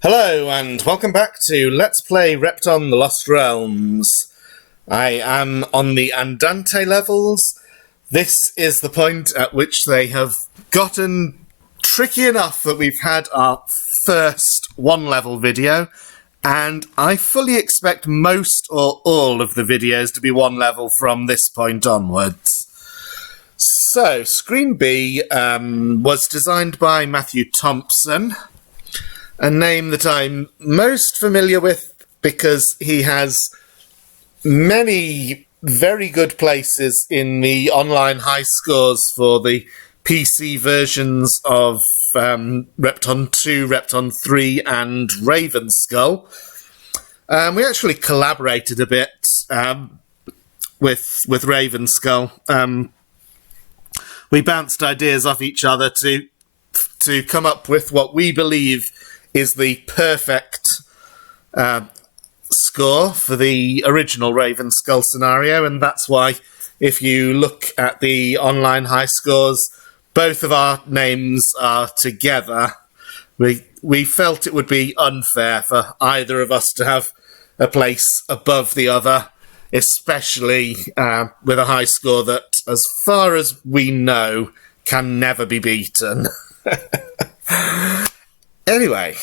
Hello and welcome back to Let's Play Repton the Lost Realms. I am on the Andante levels. This is the point at which they have gotten tricky enough that we've had our first one-level video, and I fully expect most or all of the videos to be one level from this point onwards. So, Screen B was designed by Matthew Thompson, a name that I'm most familiar with because he has many very good places in the online high scores for the PC versions of Repton 2, Repton 3 and Ravenskull. We actually collaborated a bit with Ravenskull. We bounced ideas off each other to come up with what we believe is the perfect score for the original Ravenskull scenario, and that's why if you look at the online high scores, both of our names are together. We felt it would be unfair for either of us to have a place above the other, especially with a high score that, as far as we know, can never be beaten. Anyway,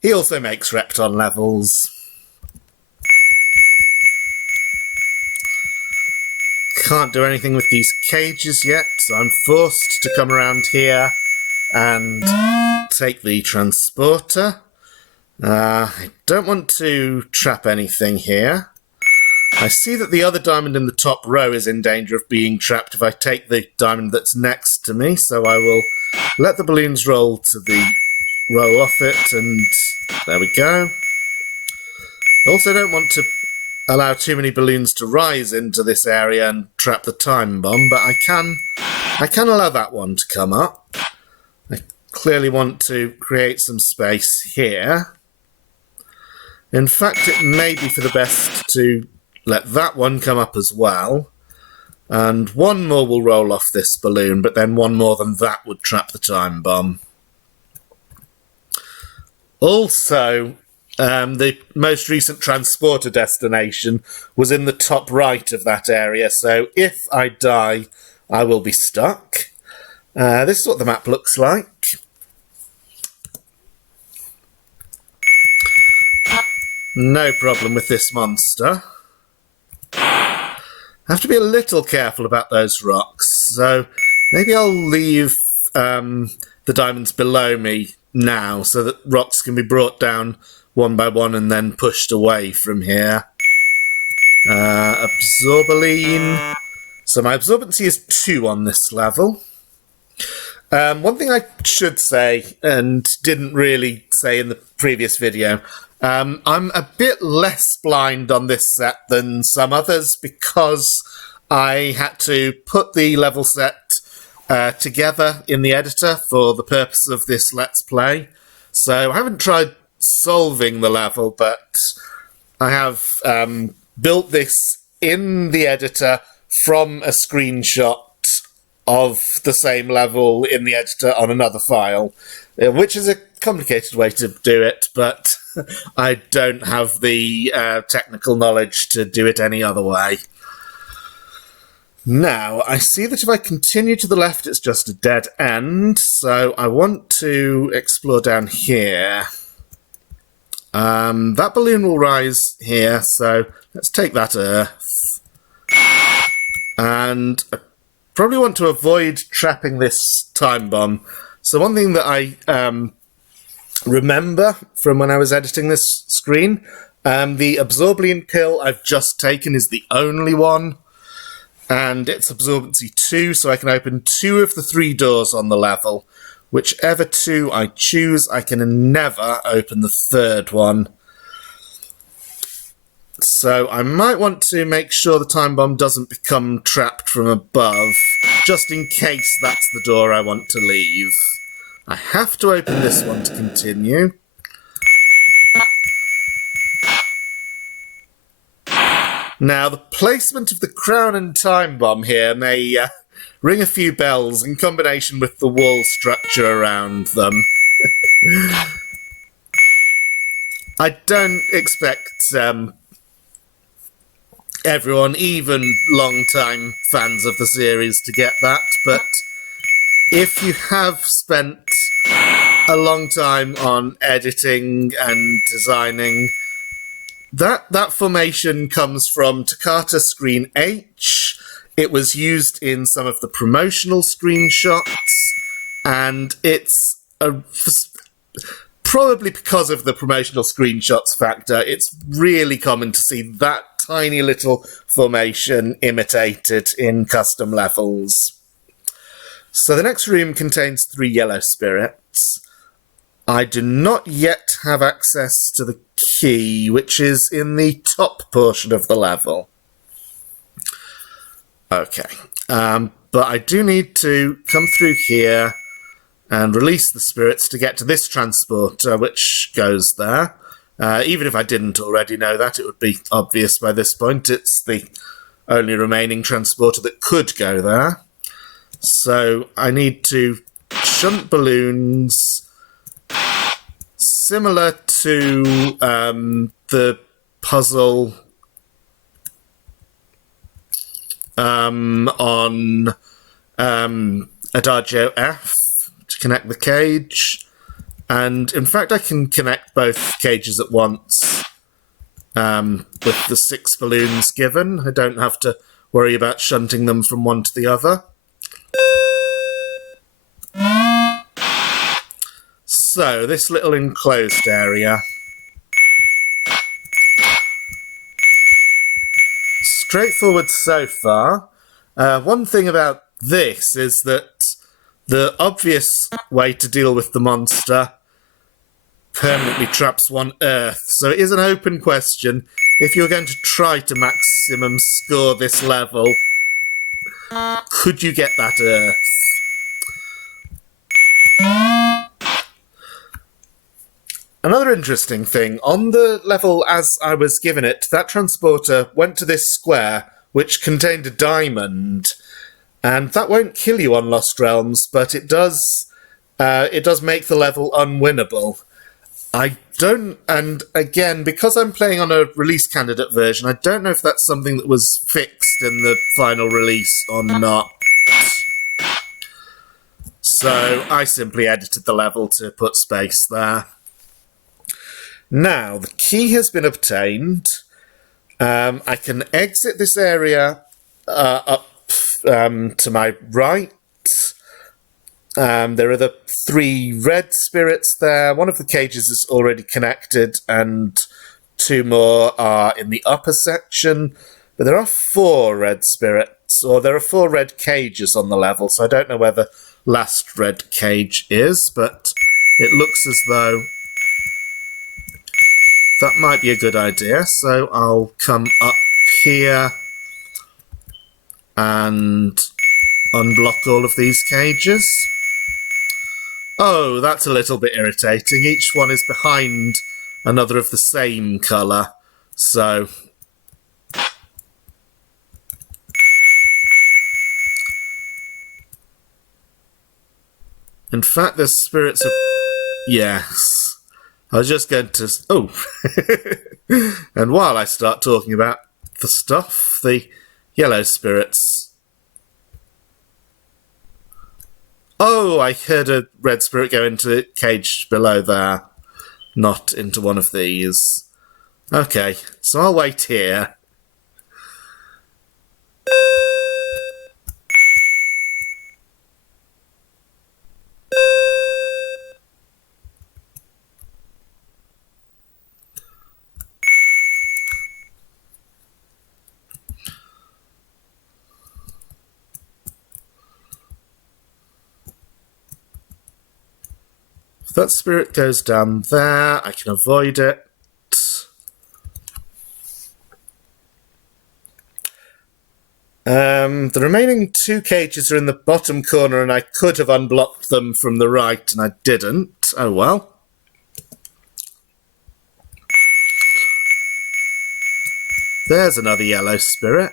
he also makes Repton levels. Can't do anything with these cages yet, so I'm forced to come around here and take the transporter. I don't want to trap anything here. I see that the other diamond in the top row is in danger of being trapped if I take the diamond that's next to me, so I will let the balloons roll off it, and there we go. I also don't want to allow too many balloons to rise into this area and trap the time bomb, but I can allow that one to come up. I clearly want to create some space here. In fact, it may be for the best to let that one come up as well, and one more will roll off this balloon, but then one more than that would trap the time bomb. Also, the most recent transporter destination was in the top right of that area, so if I die, I will be stuck. This is what the map looks like. No problem with this monster. I have to be a little careful about those rocks, so maybe I'll leave the diamonds below me now so that rocks can be brought down one by one and then pushed away from here. Absorbaline. So my absorbency is 2 on this level. One thing I should say, and didn't really say in the previous video, I'm a bit less blind on this set than some others because I had to put the level set together in the editor for the purpose of this Let's Play. So I haven't tried solving the level, but I have built this in the editor from a screenshot of the same level in the editor on another file, which is a complicated way to do it, but I don't have the technical knowledge to do it any other way. Now, I see that if I continue to the left, it's just a dead end, so I want to explore down here. That balloon will rise here, so let's take that earth. And I probably want to avoid trapping this time bomb. So one thing that I remember from when I was editing this screen, the absorbaline pill I've just taken is the only one. And it's absorbency 2, so I can open 2 of the 3 doors on the level. Whichever 2 I choose, I can never open the 3rd one. So I might want to make sure the time bomb doesn't become trapped from above, just in case that's the door I want to leave. I have to open this one to continue. Now, the placement of the crown and time bomb here may ring a few bells in combination with the wall structure around them. I don't expect everyone, even long-time fans of the series, to get that, but if you have spent a long time on editing and designing, that formation comes from Takata Screen H. It was used in some of the promotional screenshots, and it's probably because of the promotional screenshots factor, it's really common to see that tiny little formation imitated in custom levels. So the next room contains 3 yellow spirits. I do not yet have access to the key, which is in the top portion of the level. Okay, but I do need to come through here and release the spirits to get to this transporter, which goes there. Even if I didn't already know that, it would be obvious by this point. It's the only remaining transporter that could go there. So I need to shunt balloons similar to the puzzle on Adagio F to connect the cage. And in fact, I can connect both cages at once with the 6 balloons given. I don't have to worry about shunting them from one to the other. So, this little enclosed area. Straightforward so far. One thing about this is that the obvious way to deal with the monster permanently traps one Earth. So it is an open question. If you're going to try to maximum score this level, could you get that Earth? Another interesting thing, on the level as I was given it, that transporter went to this square, which contained a diamond. And that won't kill you on Lost Realms, but it does make the level unwinnable. I don't, and again, because I'm playing on a release candidate version, I don't know if that's something that was fixed in the final release or not. So I simply edited the level to put space there. Now, the key has been obtained. I can exit this area up to my right. There are the 3 red spirits there. One of the cages is already connected, and 2 more are in the upper section. But there are 4 red spirits, or there are 4 red cages on the level, so I don't know where the last red cage is, but it looks as though that might be a good idea. So I'll come up here and unblock all of these cages. Oh, that's a little bit irritating. Each one is behind another of the same colour. So in fact, the spirits are... Yes. I was just going to... Oh! And while I start talking about the stuff, the yellow spirits... Oh, I heard a red spirit go into the cage below there, not into one of these. Okay, so I'll wait here. If that spirit goes down there, I can avoid it. The remaining 2 cages are in the bottom corner, and I could have unblocked them from the right, and I didn't. Oh well. There's another yellow spirit.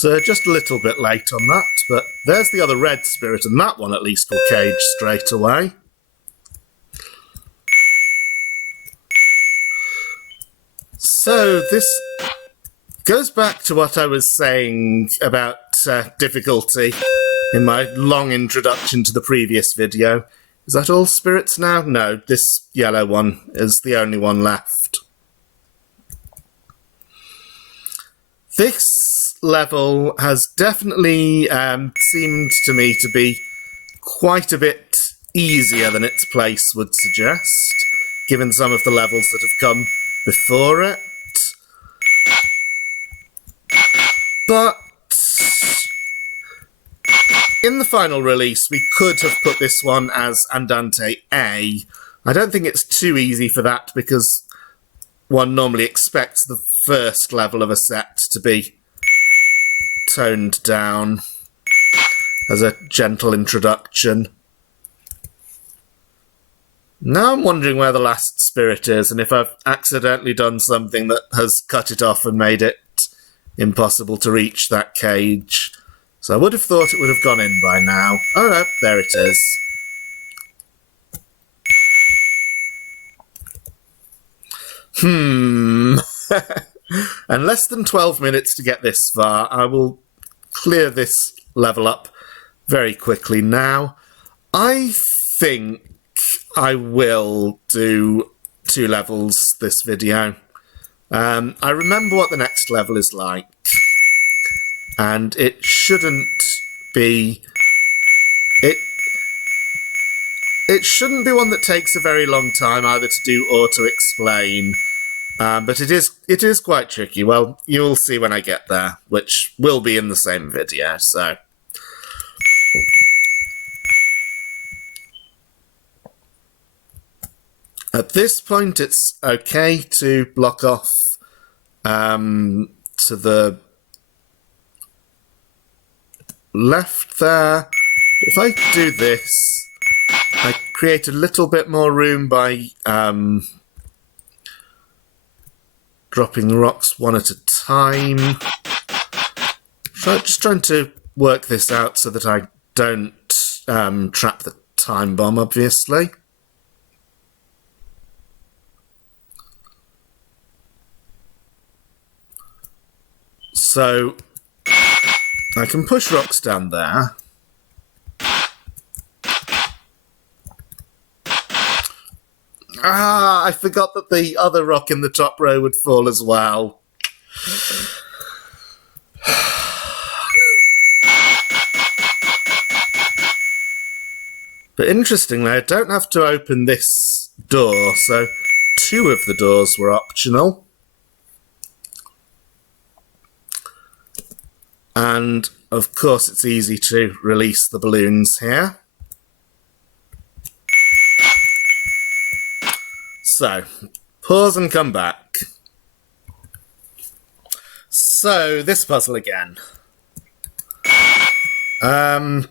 So just a little bit late on that, but there's the other red spirit, and that one at least will cage straight away. So this goes back to what I was saying about difficulty in my long introduction to the previous video. Is that all spirits now? No, this yellow one is the only one left. This level has definitely seemed to me to be quite a bit easier than its place would suggest, given some of the levels that have come before it. But in the final release, we could have put this one as Andante A. I don't think it's too easy for that, because one normally expects the first level of a set to be toned down as a gentle introduction. Now I'm wondering where the last spirit is, and if I've accidentally done something that has cut it off and made it impossible to reach that cage. So I would have thought it would have gone in by now. Oh no, there it is. And less than 12 minutes to get this far. I will clear this level up very quickly now. I think I will do 2 levels this video. I remember what the next level is like, and it shouldn't be... It shouldn't be one that takes a very long time either to do or to explain. But it is quite tricky. Well, you'll see when I get there, which will be in the same video, so... At this point, it's okay to block off to the left there. If I do this, I create a little bit more room by dropping the rocks one at a time. Just trying to work this out so that I don't trap the time bomb, obviously. So I can push rocks down there. Ah, I forgot that the other rock in the top row would fall as well. But interestingly, I don't have to open this door, so 2 of the doors were optional. And, of course, it's easy to release the balloons here. So, pause and come back. So, this puzzle again. Hope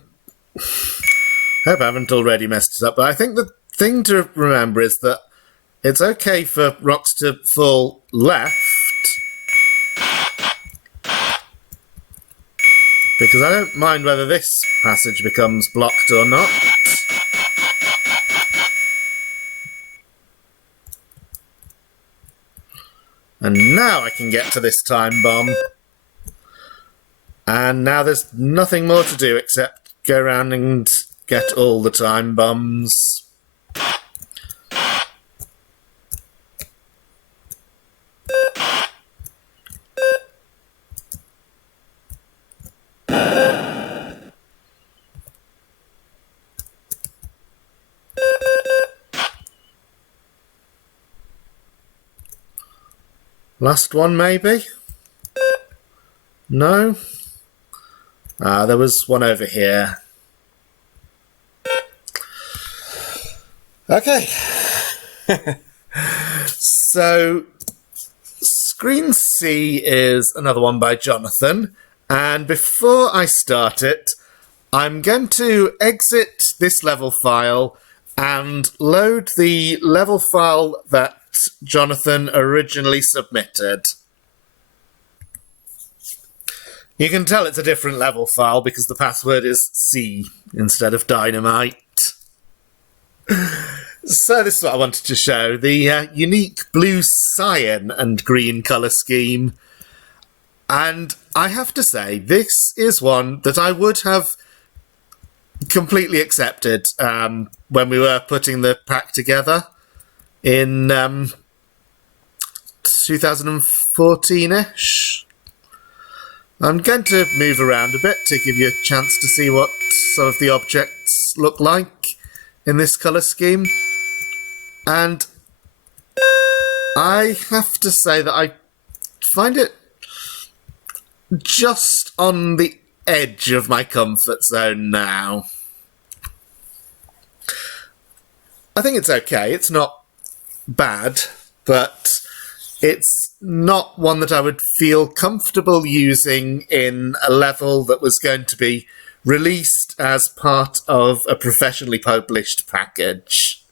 I haven't already messed it up, but I think the thing to remember is that it's okay for rocks to fall left, because I don't mind whether this passage becomes blocked or not. And now I can get to this time bomb. And now there's nothing more to do except go around and get all the time bombs. Last one, maybe? No? Ah, there was one over here. Okay. So, Screen C is another one by Jonathan, and before I start it, I'm going to exit this level file and load the level file that Jonathan originally submitted. You can tell it's a different level file because the password is C instead of dynamite. So this is what I wanted to show, the unique blue, cyan and green colour scheme. And I have to say, this is one that I would have completely accepted when we were putting the pack together in 2014-ish. I'm going to move around a bit to give you a chance to see what some of the objects look like in this colour scheme. And I have to say that I find it just on the edge of my comfort zone now. I think it's okay. It's not bad, but it's not one that I would feel comfortable using in a level that was going to be released as part of a professionally published package.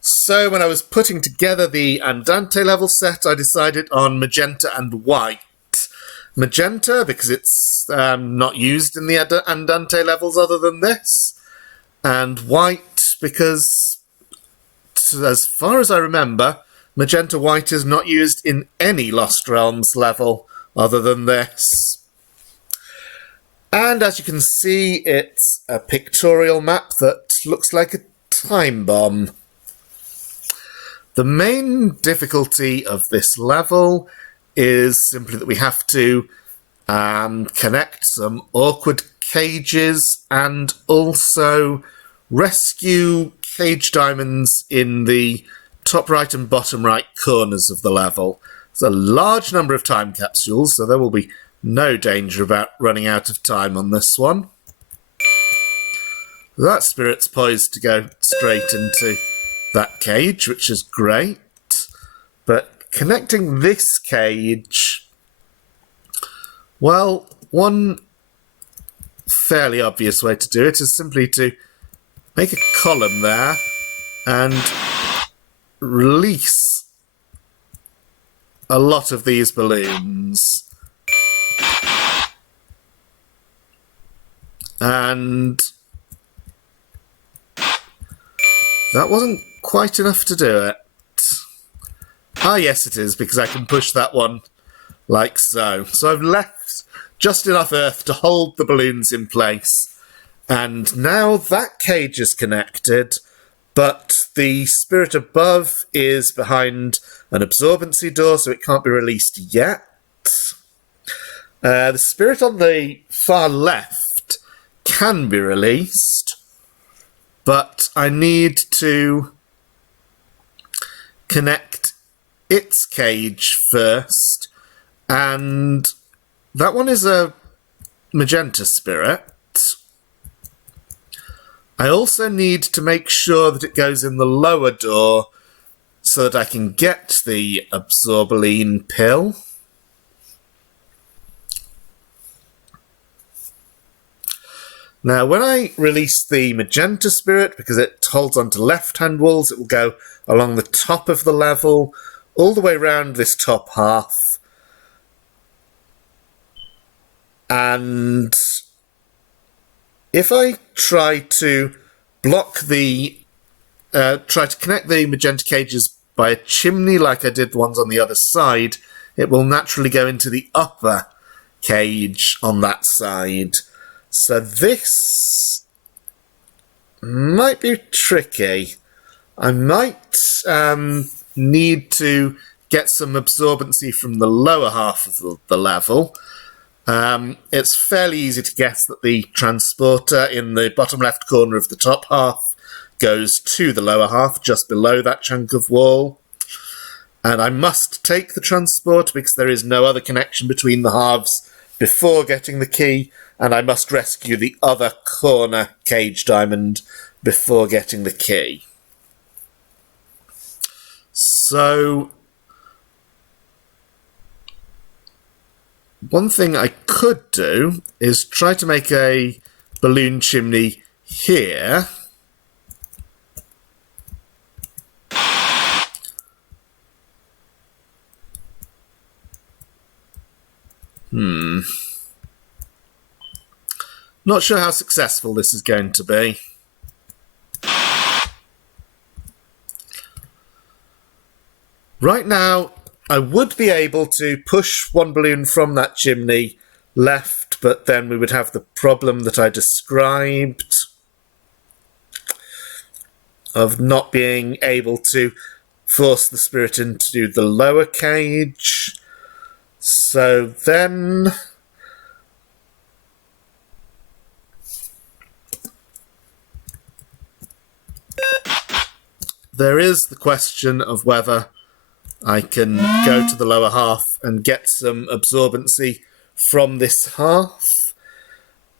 So when I was putting together the Andante level set, I decided on magenta and white. Magenta, because it's not used in the Andante levels other than this, and white, because, as far as I remember, magenta white is not used in any Lost Realms level other than this. And as you can see, it's a pictorial map that looks like a time bomb. The main difficulty of this level is simply that we have to connect some awkward cages and also rescue cage diamonds in the top right and bottom right corners of the level. There's a large number of time capsules, so there will be no danger about running out of time on this one. That spirit's poised to go straight into that cage, which is great. But connecting this cage, well, one fairly obvious way to do it is simply to make a column there and release a lot of these balloons. And that wasn't quite enough to do it. Ah, yes it is, because I can push that one like so. So I've left just enough earth to hold the balloons in place. And now that cage is connected, but the spirit above is behind an absorbency door, so it can't be released yet. The spirit on the far left can be released, but I need to connect its cage first, and that one is a magenta spirit. I also need to make sure that it goes in the lower door so that I can get the absorbaline pill. Now, when I release the magenta spirit, because it holds onto left-hand walls, it will go along the top of the level, all the way around this top half. And if I try to block the, try to connect the magenta cages by a chimney like I did the ones on the other side, it will naturally go into the upper cage on that side. So this might be tricky. I might need to get some absorbency from the lower half of the level. It's fairly easy to guess that the transporter in the bottom left corner of the top half goes to the lower half, just below that chunk of wall. And I must take the transport because there is no other connection between the halves before getting the key, and I must rescue the other corner cage diamond before getting the key. So one thing I could do is try to make a balloon chimney here. Not sure how successful this is going to be. Right now, I would be able to push one balloon from that chimney left, but then we would have the problem that I described of not being able to force the spirit into the lower cage. So then there is the question of whether I can go to the lower half and get some absorbency from this half.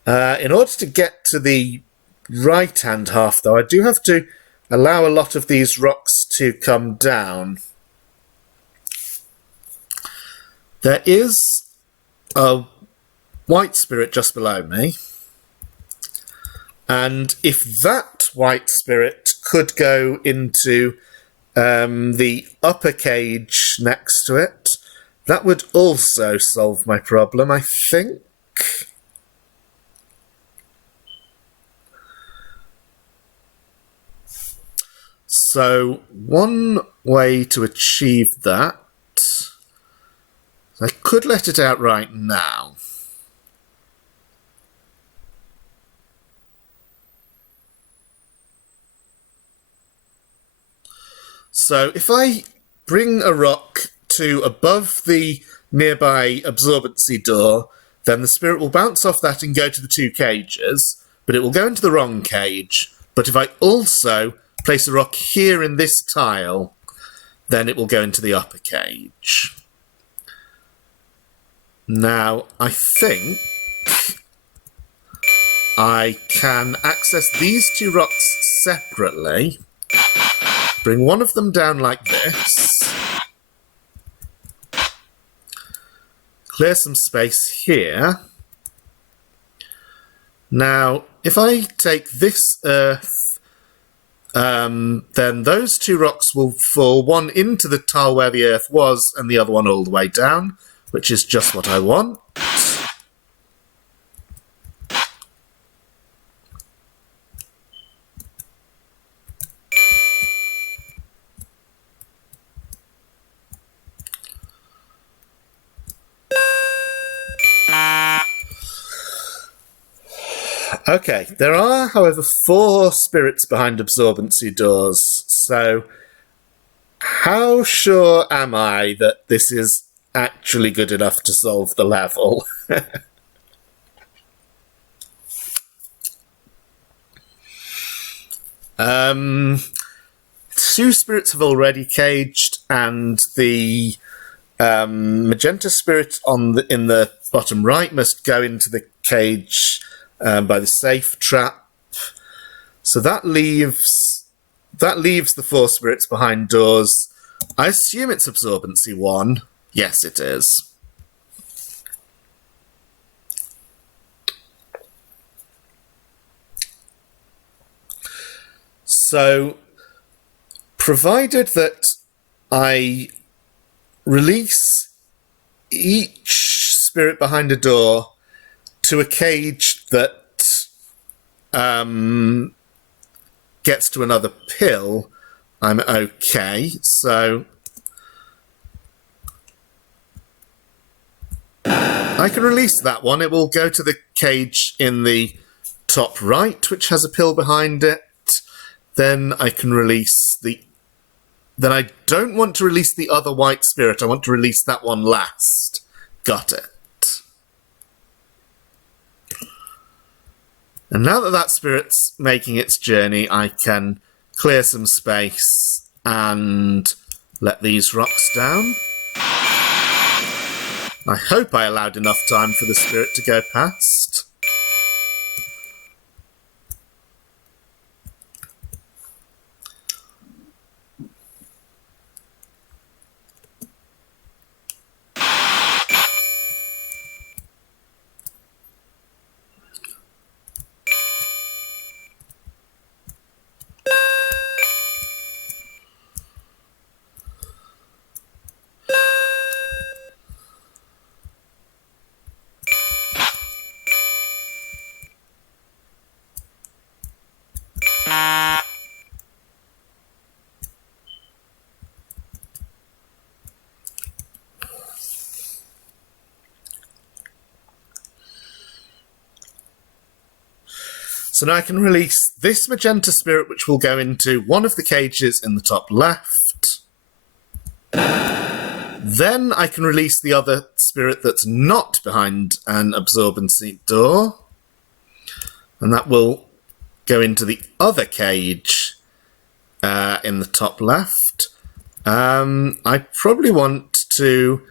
In order to get to the right-hand half, though, I do have to allow a lot of these rocks to come down. There is a white spirit just below me, and if that white spirit could go into the upper cage next to it, that would also solve my problem, I think. So one way to achieve that, I could let it out right now. So if I bring a rock to above the nearby absorbency door, then the spirit will bounce off that and go to the two cages, but it will go into the wrong cage. But if I also place a rock here in this tile, then it will go into the upper cage. Now, I think I can access these two rocks separately. Bring one of them down like this. Clear some space here. Now, if I take this earth, then those two rocks will fall, one into the tile where the earth was and the other one all the way down, which is just what I want. Okay, there are, however, 4 spirits behind absorbency doors, so how sure am I that this is actually good enough to solve the level? 2 spirits have already caged, and the magenta spirit in the bottom right must go into the cage by the safe trap. So that leaves the 4 spirits behind doors. I assume it's absorbency 1. Yes, it is. So, provided that I release each spirit behind a door to a cage that gets to another pill, I'm okay. So I can release that one. It will go to the cage in the top right, which has a pill behind it. Then I can release Then I don't want to release the other white spirit. I want to release that one last. Got it. And now that that spirit's making its journey, I can clear some space and let these rocks down. I hope I allowed enough time for the spirit to go past. So now I can release this magenta spirit, which will go into one of the cages in the top left. Then I can release the other spirit that's not behind an absorbency door. And that will go into the other cage in the top left. I probably want to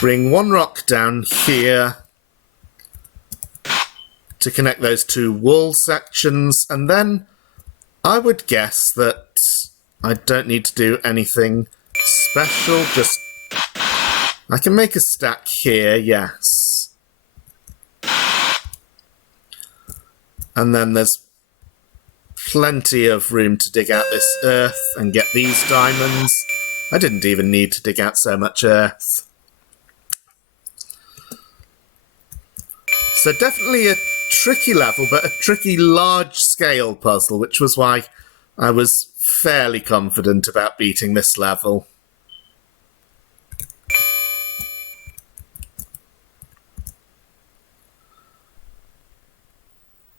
bring one rock down here to connect those two wall sections, and then I would guess that I don't need to do anything special, just I can make a stack here, yes. And then there's plenty of room to dig out this earth and get these diamonds. I didn't even need to dig out so much earth. So definitely a tricky level, but a tricky large-scale puzzle, which was why I was fairly confident about beating this level.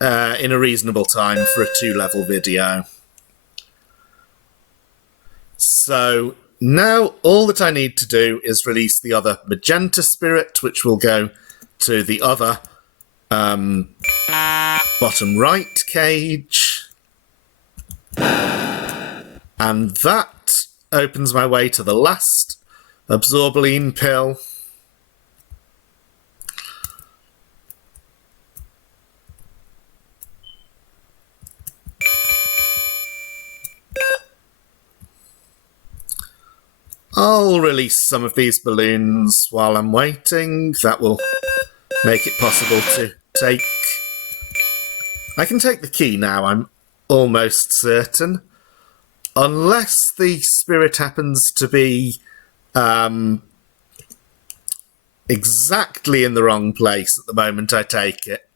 In a reasonable time for a 2-level video. So now all that I need to do is release the other magenta spirit, which will go to the other bottom right cage. And that opens my way to the last absorbeline pill. I'll release some of these balloons while I'm waiting. That will make it possible to take... I can take the key now, I'm almost certain. Unless the spirit happens to be exactly in the wrong place at the moment I take it.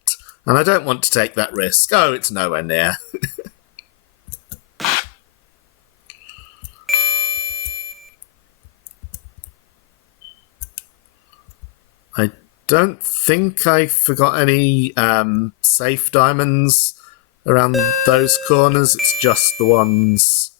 And I don't want to take that risk. Oh, it's nowhere near. I don't think I forgot any safe diamonds around those corners. It's just the ones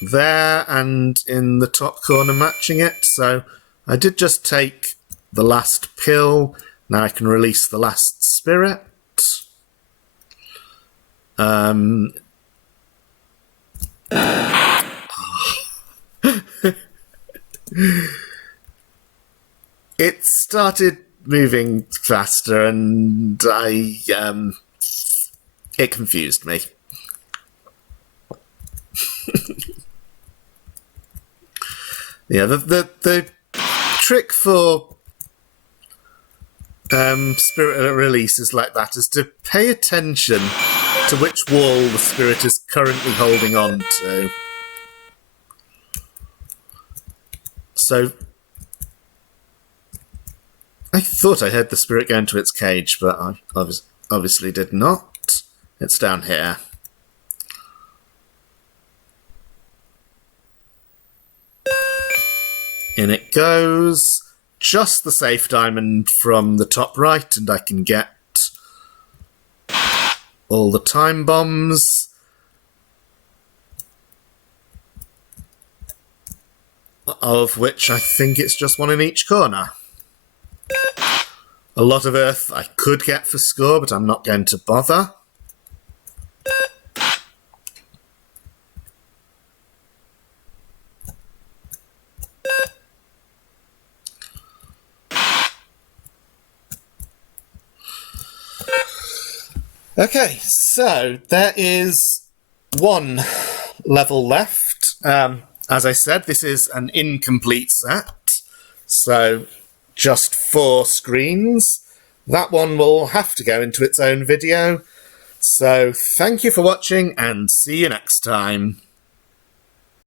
there and in the top corner matching it. So I did just take the last pill. Now I can release the last spirit. It started moving faster and it confused me. Yeah, the trick for spirit releases like that is to pay attention to which wall the spirit is currently holding on to. So I thought I heard the spirit go into its cage, but I obviously did not. It's down here. In it goes. Just the safe diamond from the top right, and I can get all the time bombs. Of which I think it's just one in each corner. A lot of earth I could get for score, but I'm not going to bother. Okay, so there is one level left. As I said, this is an incomplete set, so just 4 screens. That one will have to go into its own video. So thank you for watching and see you next time.